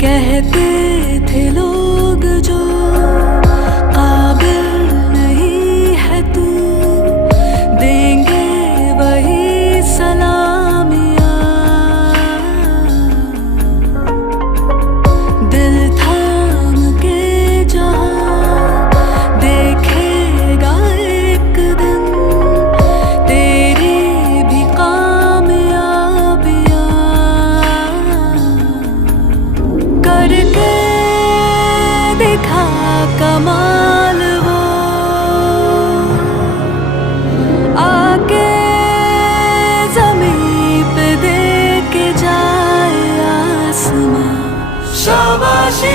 कहते थे लोग जो काबिल नहीं है तू, देंगे वही सलामियाँ। दिल थाम के जहाँ देखेगा एक दिन तेरी भी कामयाबियाँ। करके दिखा कमाल वो, आके ज़मीं पे दे के जाए आसमां। शाबाशी।